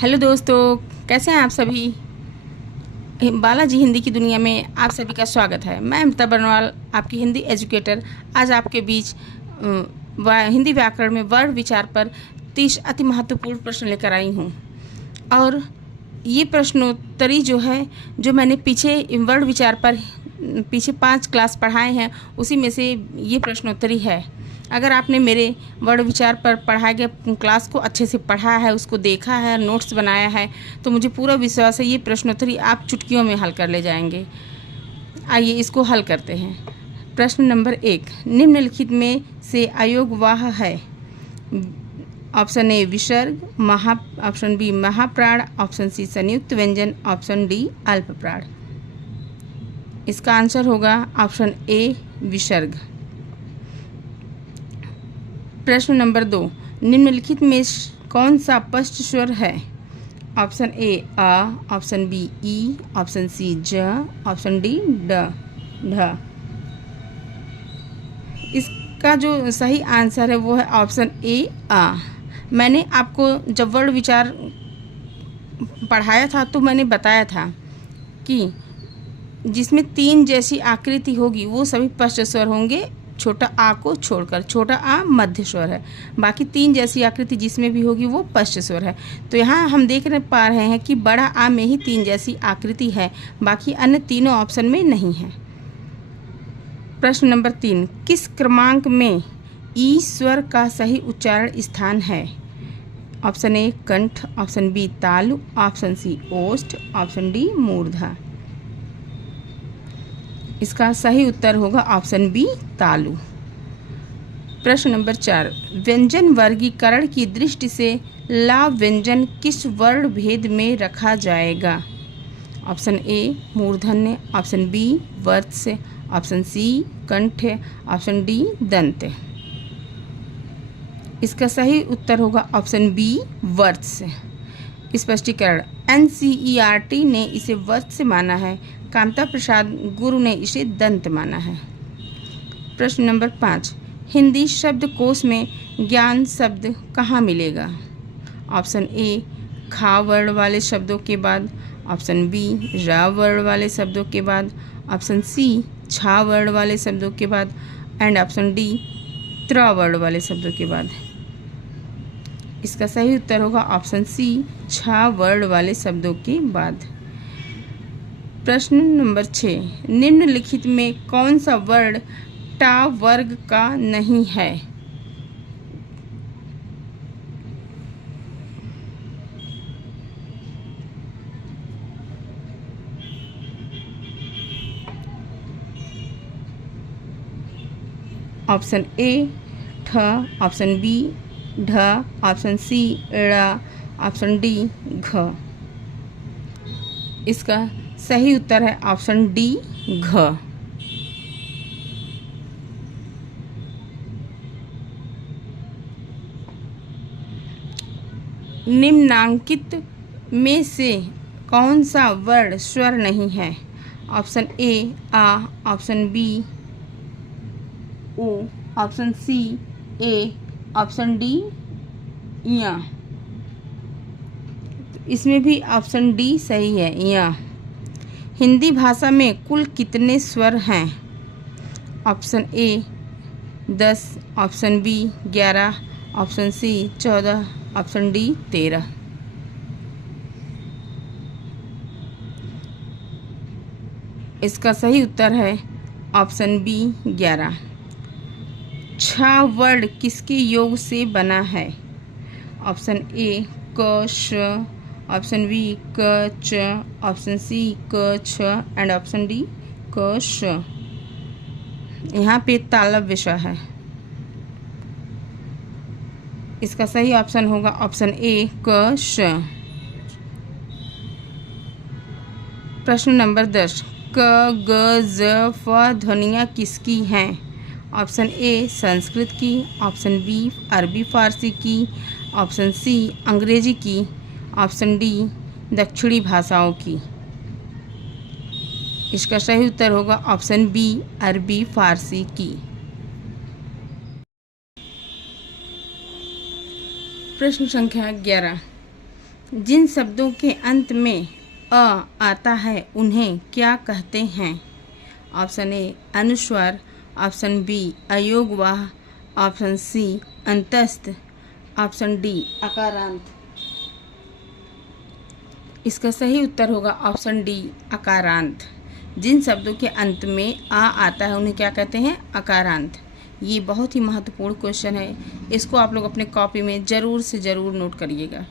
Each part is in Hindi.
हेलो दोस्तों, कैसे हैं आप सभी। बालाजी हिंदी की दुनिया में आप सभी का स्वागत है। मैं अमिता बरनवाल, आपकी हिंदी एजुकेटर, आज आपके बीच हिंदी व्याकरण में वर्ण विचार पर 30 अति महत्वपूर्ण प्रश्न लेकर आई हूँ। और ये प्रश्नोत्तरी जो है, जो मैंने पीछे वर्ण विचार पर पीछे 5 क्लास पढ़ाए हैं, उसी में से ये प्रश्नोत्तरी है। अगर आपने मेरे वर्ण विचार पर पढ़ाए गए क्लास को अच्छे से पढ़ा है, उसको देखा है, नोट्स बनाया है, तो मुझे पूरा विश्वास है ये प्रश्नोत्तरी आप चुटकियों में हल कर ले जाएंगे। आइए इसको हल करते हैं। प्रश्न नंबर 1, निम्नलिखित में से अयोगवाह है। ऑप्शन ए विसर्ग, ऑप्शन बी महाप्राण, ऑप्शन सी संयुक्त व्यंजन, ऑप्शन डी अल्प प्राण। इसका आंसर होगा ऑप्शन ए विसर्ग। प्रश्न नंबर 2, निम्नलिखित में कौन सा पष्ट स्वर है। ऑप्शन ए अ, ऑप्शन बी ई, ऑप्शन सी ज, ऑप्शन डी ड ढ। इसका जो सही आंसर है वो है ऑप्शन ए अ। मैंने आपको जब वर्ण विचार पढ़ाया था तो मैंने बताया था कि जिसमें 3 जैसी आकृति होगी वो सभी पष्ट स्वर होंगे, छोटा आ को छोड़कर। छोटा आ मध्य स्वर है, बाकी 3 जैसी आकृति जिसमें भी होगी वो पष्ट स्वर है। तो यहाँ हम देख पा रहे हैं कि बड़ा आ में ही 3 जैसी आकृति है, बाकी अन्य तीनों ऑप्शन में नहीं है। प्रश्न नंबर 3, किस क्रमांक में ई स्वर का सही उच्चारण स्थान है। ऑप्शन ए कंठ, ऑप्शन बी तालु, ऑप्शन सी ओष्ठ, ऑप्शन डी मूर्धा। इसका सही उत्तर होगा ऑप्शन बी तालु। प्रश्न नंबर 4, व्यंजन वर्गीकरण की दृष्टि से ला व्यंजन किस वर्ण भेद में रखा जाएगा। ऑप्शन ए मूर्धन्य, ऑप्शन बी वर्त्स्य, ऑप्शन सी कंठ, ऑप्शन डी दंत। इसका सही उत्तर होगा ऑप्शन बी वर्त्स्य। स्पष्टीकरण, NCERT ने इसे वर्त्स्य माना है, कामता प्रसाद गुरु ने इसे दंत माना है। प्रश्न नंबर 5, हिंदी शब्दकोश में ज्ञान शब्द कहाँ मिलेगा। ऑप्शन ए खा वर्ण वाले शब्दों के बाद, ऑप्शन बी र वर्ण वाले शब्दों के बाद, ऑप्शन सी छा वर्ण वाले शब्दों के बाद, एंड ऑप्शन डी त्र वर्ण वाले शब्दों के बाद। इसका सही उत्तर होगा ऑप्शन सी छा वर्ण वाले शब्दों के बाद। प्रश्न नंबर 6, निम्नलिखित में कौन सा वर्ण टा वर्ग का नहीं है। ऑप्शन ए ठ, ऑप्शन बी ढ, ऑप्शन सी ड़, ऑप्शन डी घ। इसका सही उत्तर है ऑप्शन डी घ। निम्नांकित में से कौन सा वर्ण स्वर नहीं है। ऑप्शन ए आ, ऑप्शन बी ओ, ऑप्शन सी ए, ऑप्शन डी या। इसमें भी ऑप्शन डी सही है या। हिंदी भाषा में कुल कितने स्वर हैं। Option A 10, option B 11, option C 14, option D 13। इसका सही उत्तर है ऑप्शन बी 11। छा वर्ण किसके योग से बना है। ऑप्शन ए क श, ऑप्शन बी क च, ऑप्शन सी क छ, एंड ऑप्शन डी क श। यहाँ पे तालव्य विषय है। इसका सही ऑप्शन होगा ऑप्शन ए क श। प्रश्न नंबर 10, क ग ज फ ध्वनियाँ किसकी हैं। ऑप्शन ए संस्कृत की, ऑप्शन बी अरबी फारसी की, ऑप्शन सी अंग्रेजी की, ऑप्शन डी दक्षिणी भाषाओं की। इसका सही उत्तर होगा ऑप्शन बी अरबी फारसी की। प्रश्न संख्या 11, जिन शब्दों के अंत में अ आता है उन्हें क्या कहते हैं? ऑप्शन ए अनुस्वार, ऑप्शन बी अयोगवाह, ऑप्शन सी अंतस्थ, ऑप्शन डी अकारांत। इसका सही उत्तर होगा ऑप्शन डी अकारांत। जिन शब्दों के अंत में आ आता है उन्हें क्या कहते हैं? अकारांत। ये बहुत ही महत्वपूर्ण क्वेश्चन है, इसको आप लोग अपने कॉपी में ज़रूर से ज़रूर नोट करिएगा।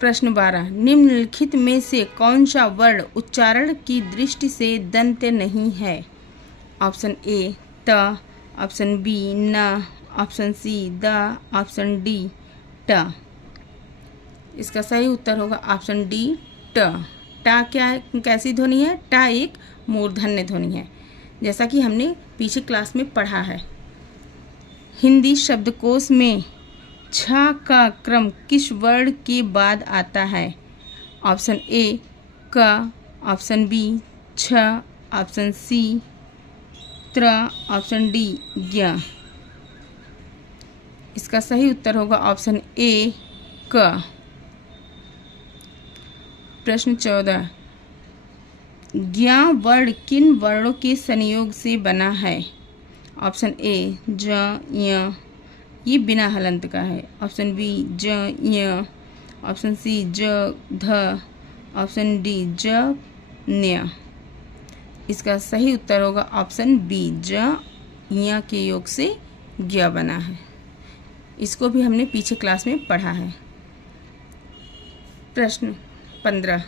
प्रश्न 12, निम्नलिखित में से कौन सा वर्ण उच्चारण की दृष्टि से दंत्य नहीं है? ऑप्शन ए त, ऑप्शन बी न, option see the, option D ट। इसका सही उत्तर होगा ऑप्शन डी ट। टा क्या है, कैसी ध्वनि है? टा एक मूर्धन्य ध्वनि है, जैसा कि हमने पीछे क्लास में पढ़ा है। हिंदी शब्दकोश में छ का क्रम किस वर्ण के बाद आता है? ऑप्शन ए क, ऑप्शन बी छ, ऑप्शन सी त्र, ऑप्शन डी ज्ञ। इसका सही उत्तर होगा ऑप्शन ए क। प्रश्न 14, ज्ञ वर्ण किन वर्णों के संयोग से बना है? ऑप्शन ए ज य, ये बिना हलंत का है। ऑप्शन बी ज य, ऑप्शन सी ज ध, ऑप्शन डी ज न्य। इसका सही उत्तर होगा ऑप्शन बी ज य के योग से ज्ञ बना है। इसको भी हमने पीछे क्लास में पढ़ा है। प्रश्न 15,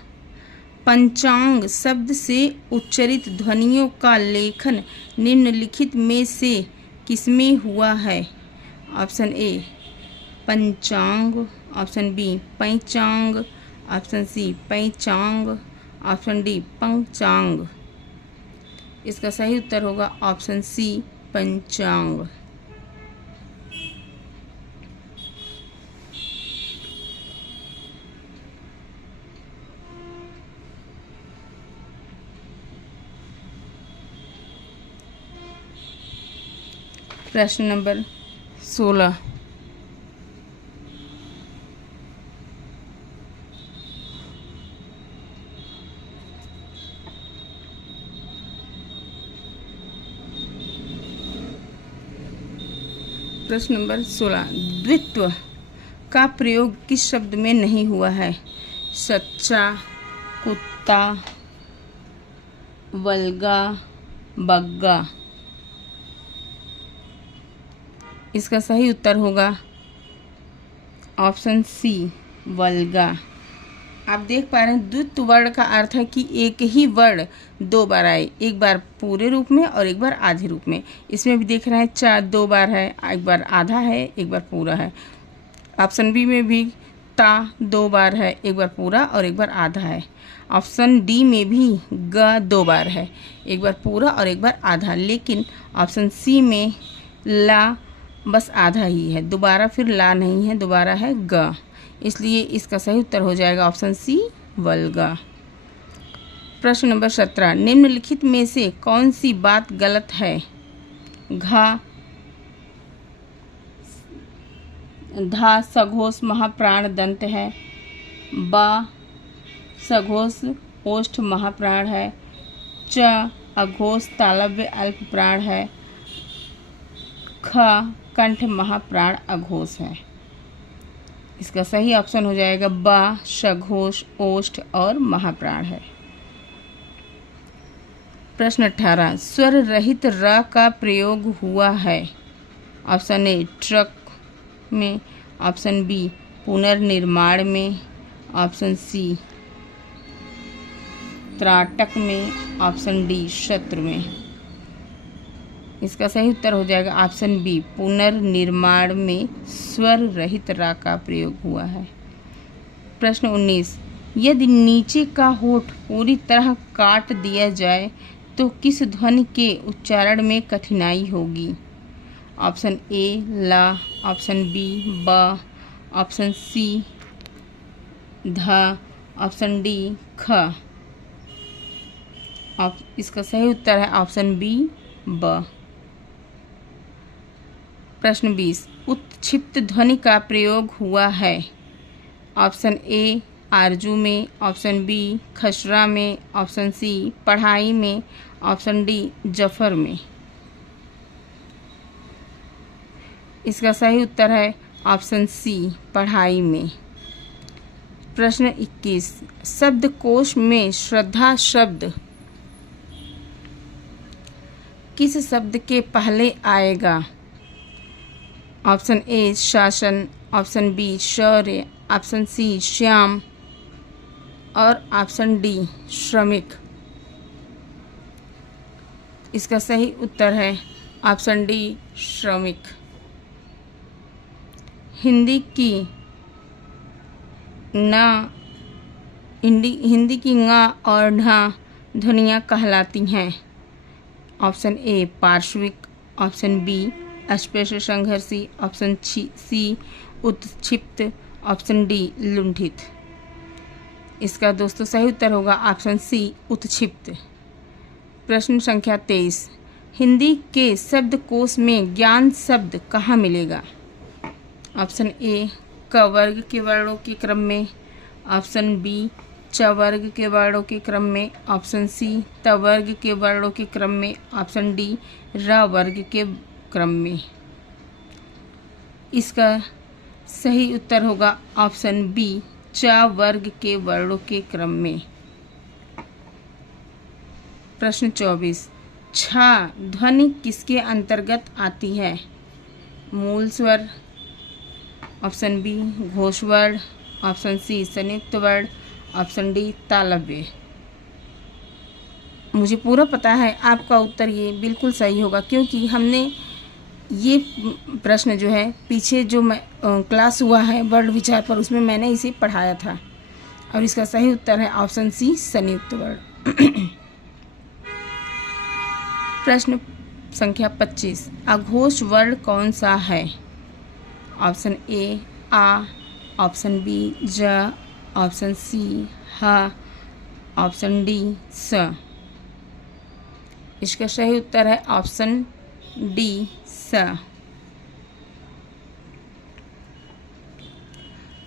पंचांग शब्द से उच्चरित ध्वनियों का लेखन निम्नलिखित में से किसमें हुआ है? ऑप्शन ए पंचांग, ऑप्शन बी पैचांग, ऑप्शन सी पैचांग, ऑप्शन डी पंचांग। इसका सही उत्तर होगा ऑप्शन सी पंचांग। प्रश्न नंबर 16, प्रश्न नंबर 16, द्वित्व का प्रयोग किस शब्द में नहीं हुआ है? सच्चा, कुत्ता, वल्गा, बग्गा। इसका सही उत्तर होगा ऑप्शन सी वल्गा। आप देख पा रहे हैं द्वित्व वर्ण का अर्थ है कि एक ही वर्ण दो बार आए, एक बार पूरे रूप में और एक बार आधे रूप में। इसमें भी देख रहे हैं चार दो बार है, एक बार आधा है, एक बार पूरा है। ऑप्शन बी में भी ता दो बार है, एक बार पूरा और एक बार आधा है। ऑप्शन डी में भी ग दो बार है, एक बार पूरा और एक बार आधा। लेकिन ऑप्शन सी में ला बस आधा ही है, दोबारा फिर ला नहीं है, दोबारा है ग। इसलिए इसका सही उत्तर हो जाएगा ऑप्शन सी वल्गा। प्रश्न नंबर 17, निम्नलिखित में से कौन सी बात गलत है? घा धा सघोष महाप्राण दंत है, बा सघोष ओष्ठ महाप्राण है, च अघोष तालव्य अल्प प्राण है, ख कंठ महाप्राण अघोष है। इसका सही ऑप्शन हो जाएगा बा सघोष ओष्ठ और महाप्राण है। प्रश्न 18, स्वर रहित र का प्रयोग हुआ है? ऑप्शन ए ट्रक में, ऑप्शन बी पुनर्निर्माण में, ऑप्शन सी त्राटक में, ऑप्शन डी शत्रु में। इसका सही उत्तर हो जाएगा ऑप्शन बी पुनर्निर्माण में स्वर रहित रा का प्रयोग हुआ है। प्रश्न 19, यदि नीचे का होठ पूरी तरह काट दिया जाए तो किस ध्वनि के उच्चारण में कठिनाई होगी? ऑप्शन ए ला, ऑप्शन बी ब, ऑप्शन सी ध, ऑप्शन डी ख। इसका सही उत्तर है ऑप्शन बी ब। प्रश्न 20, उत्क्षिप्त ध्वनि का प्रयोग हुआ है? ऑप्शन ए आरजू में, ऑप्शन बी खसरा में, ऑप्शन सी पढ़ाई में, ऑप्शन डी जफर में। इसका सही उत्तर है ऑप्शन सी पढ़ाई में। प्रश्न 21, शब्दकोश में श्रद्धा शब्द किस शब्द के पहले आएगा? ऑप्शन ए शासन, ऑप्शन बी शौर्य, ऑप्शन सी श्याम और ऑप्शन डी श्रमिक। इसका सही उत्तर है ऑप्शन डी श्रमिक। हिंदी की ङ और ढ ध्वनियाँ कहलाती हैं। ऑप्शन ए पार्श्विक, ऑप्शन बी अस्पृश्य संघर्षी, ऑप्शन सी उत्क्षिप्त, ऑप्शन डी लुंठित। इसका दोस्तों सही उत्तर होगा ऑप्शन सी उत्क्षिप्त। प्रश्न संख्या 23, हिंदी के शब्दकोश में ज्ञान शब्द कहाँ मिलेगा? ऑप्शन ए क वर्ग के वर्णों के क्रम में, ऑप्शन बी च वर्ग के वर्णों के क्रम में, ऑप्शन सी त वर्ग के वर्णों के क्रम में, ऑप्शन डी र वर्ग के क्रम में। इसका सही उत्तर होगा ऑप्शन बी च वर्ग के वर्णों के क्रम में। प्रश्न 24, छ ध्वनि किसके अंतर्गत आती है? मूल स्वर, ऑप्शन बी घोष वर्ण, ऑप्शन सी संयुक्त वर्ण, ऑप्शन डी तालव्य। मुझे पूरा पता है आपका उत्तर ये बिल्कुल सही होगा, क्योंकि हमने ये प्रश्न जो है पीछे जो मैं क्लास हुआ है वर्ण विचार पर, उसमें मैंने इसे पढ़ाया था। और इसका सही उत्तर है ऑप्शन सी संयुक्त वर्ण। प्रश्न संख्या 25, अघोष वर्ण कौन सा है? ऑप्शन ए आ, ऑप्शन बी ज, ऑप्शन सी ह, ऑप्शन डी स। इसका सही उत्तर है ऑप्शन डी स।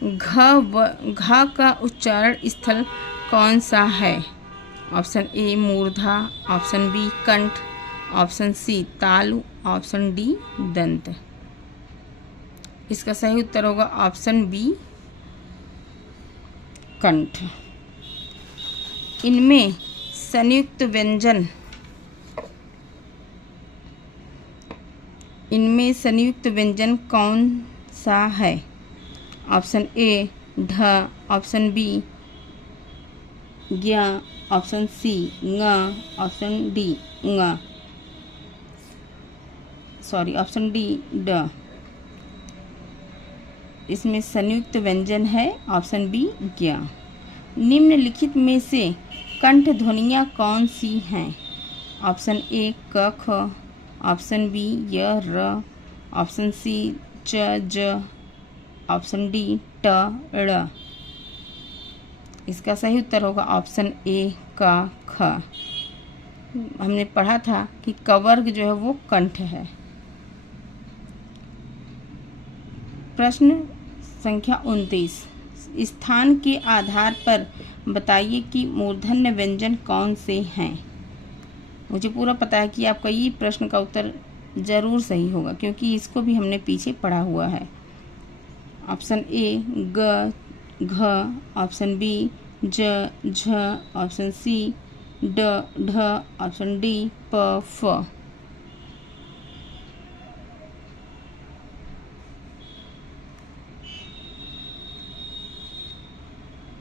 घ का उच्चारण स्थल कौन सा है? ऑप्शन ए मूर्धा, ऑप्शन बी कंठ, ऑप्शन सी तालु, ऑप्शन डी दंत। इसका सही उत्तर होगा ऑप्शन बी कंठ। इनमें संयुक्त व्यंजन कौन सा है? ऑप्शन ए ढ, ऑप्शन बी ज्ञ, ऑप्शन सी ङ, ऑप्शन डी ऑप्शन डी ड। इसमें संयुक्त व्यंजन है ऑप्शन बी ज्ञ। निम्नलिखित में से कंठ ध्वनियाँ कौन सी हैं? ऑप्शन ए क ख, ऑप्शन बी य र, ऑप्शन सी च ज, ऑप्शन डी ट ड़। इसका सही उत्तर होगा ऑप्शन ए क ख। हमने पढ़ा था कि क वर्ग जो है वो कंठ है। प्रश्न संख्या 29, स्थान के आधार पर बताइए कि मूर्धन्य व्यंजन कौन से हैं? मुझे पूरा पता है कि आपका ये प्रश्न का उत्तर ज़रूर सही होगा, क्योंकि इसको भी हमने पीछे पढ़ा हुआ है। ऑप्शन ए ग घ, ऑप्शन बी ज झ, ऑप्शन सी ड ढ, ऑप्शन डी प फ।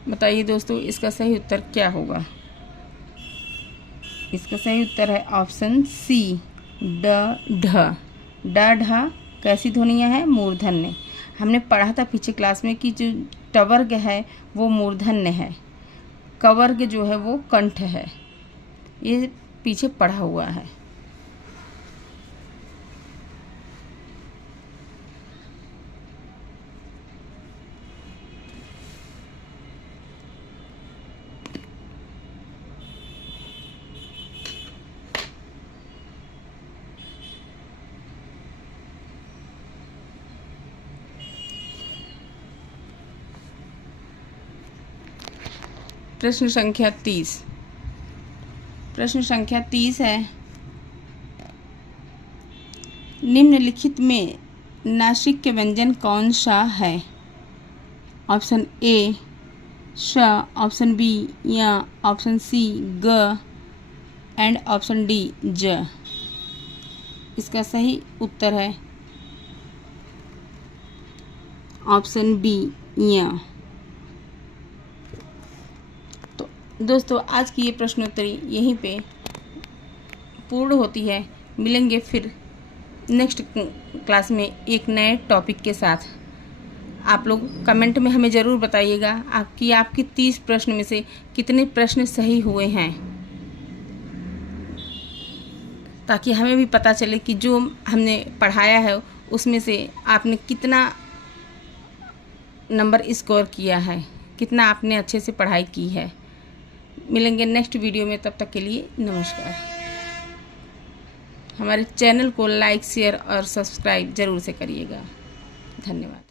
बताइए दोस्तों, इसका सही उत्तर क्या होगा? इसका सही उत्तर है ऑप्शन सी ड ढ। ड ढ कैसी ध्वनियाँ हैं? मूर्धन्य। हमने पढ़ा था पीछे क्लास में कि जो ट वर्ग है वो मूर्धन्य है, क वर्ग जो है वो कंठ है। ये पीछे पढ़ा हुआ है। प्रश्न संख्या 30। प्रश्न संख्या 30 है, निम्नलिखित में नासिक व्यंजन कौन सा है? ऑप्शन ए श, ऑप्शन बी या, ऑप्शन सी ग एंड ऑप्शन डी ज। इसका सही उत्तर है ऑप्शन बी या। तो दोस्तों आज की ये प्रश्नोत्तरी यहीं पे पूर्ण होती है। मिलेंगे फिर नेक्स्ट क्लास में एक नए टॉपिक के साथ। आप लोग कमेंट में हमें ज़रूर बताइएगा आपकी 30 प्रश्न में से कितने प्रश्न सही हुए हैं, ताकि हमें भी पता चले कि जो हमने पढ़ाया है उसमें से आपने कितना नंबर स्कोर किया है, कितना आपने अच्छे से पढ़ाई की है। मिलेंगे नेक्स्ट वीडियो में, तब तक के लिए नमस्कार। हमारे चैनल को लाइक, शेयर और सब्सक्राइब ज़रूर से करिएगा। धन्यवाद।